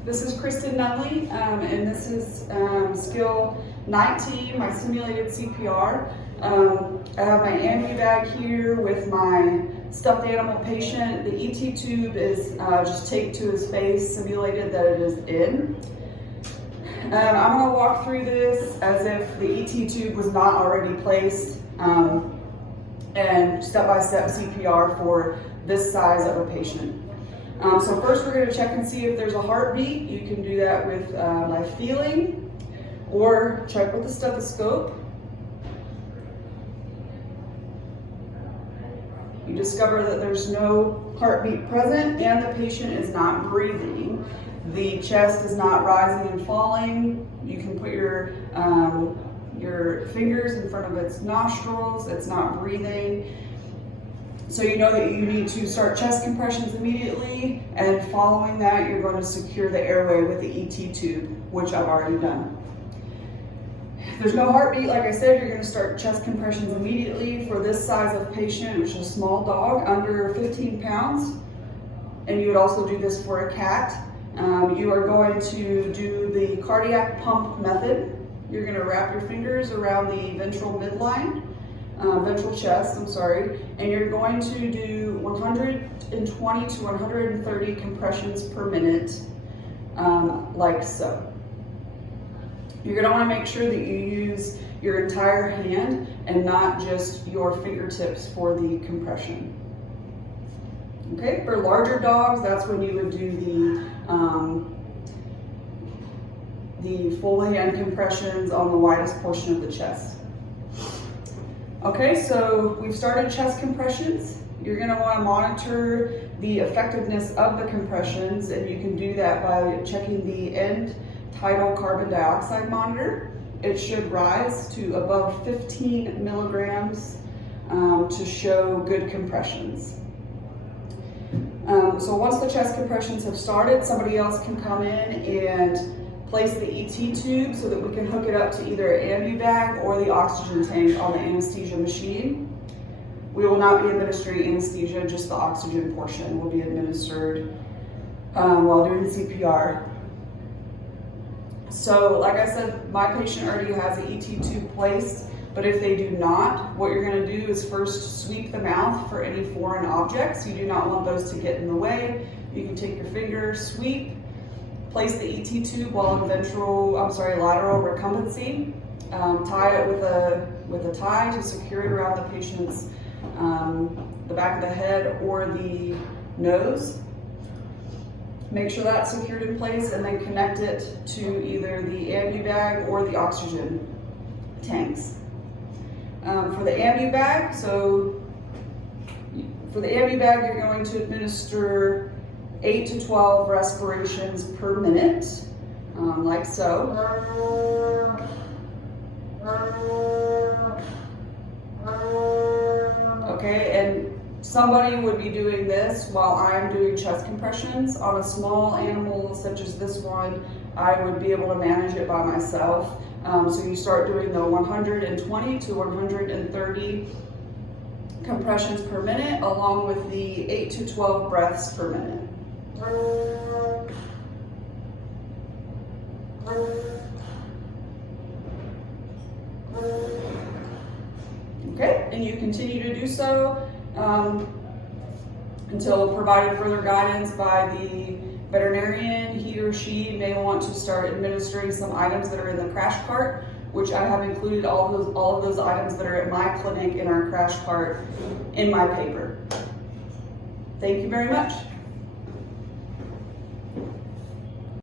This is Kristen Nunley, and this is skill 19, my simulated CPR. I have my ambu bag here with my stuffed animal patient. The ET tube is just taped to his face, simulated that it is in. I'm going to walk through this as if the ET tube was not already placed, and step-by-step CPR for this size of a patient. So first we're going to check and see if there's a heartbeat. You can do that with by feeling or check with the stethoscope. You discover that there's no heartbeat present and the patient is not breathing. The chest is not rising and falling. You can put your fingers in front of its nostrils. It's not breathing. So you know that you need to start chest compressions immediately, and following that, you're going to secure the airway with the ET tube, which I've already done. If there's no heartbeat, like I said, you're going to start chest compressions immediately for this size of patient, which is a small dog, under 15 pounds. And you would also do this for a cat. You are going to do the cardiac pump method. You're going to wrap your fingers around the ventral midline. Ventral chest, and you're going to do 120 to 130 compressions per minute, like so. You're going to want to make sure that you use your entire hand and not just your fingertips for the compression. Okay, for larger dogs, that's when you would do the full hand compressions on the widest portion of the chest. Okay, so we've started chest compressions. You're going to want to monitor the effectiveness of the compressions, and you can do that by checking the end tidal carbon dioxide monitor. It should rise to above 15 milligrams to show good compressions. So once the chest compressions have started, somebody else can come in and place the ET tube so that we can hook it up to either an ambu bag or the oxygen tank on the anesthesia machine. We will not be administering anesthesia, just the oxygen portion will be administered while doing CPR. So like I said, my patient already has an ET tube placed, but if they do not, what you're going to do is first sweep the mouth for any foreign objects. You do not want those to get in the way. You can take your finger, sweep, place the ET tube while in lateral recumbency. Tie it with a tie to secure it around the patient's the back of the head or the nose. Make sure that's secured in place, and then connect it to either the ambu bag or the oxygen tanks. For the ambu bag, you're going to administer 8 to 12 respirations per minute, like so. Okay, and somebody would be doing this while I'm doing chest compressions. On a small animal such as this one, I would be able to manage it by myself. So you start doing the 120 to 130 compressions per minute, along with the 8 to 12 breaths per minute. Okay, and you continue to do so until provided further guidance by the veterinarian. He or she may want to start administering some items that are in the crash cart, which I have included all of those items that are at my clinic in our crash cart in my paper. Thank you very much.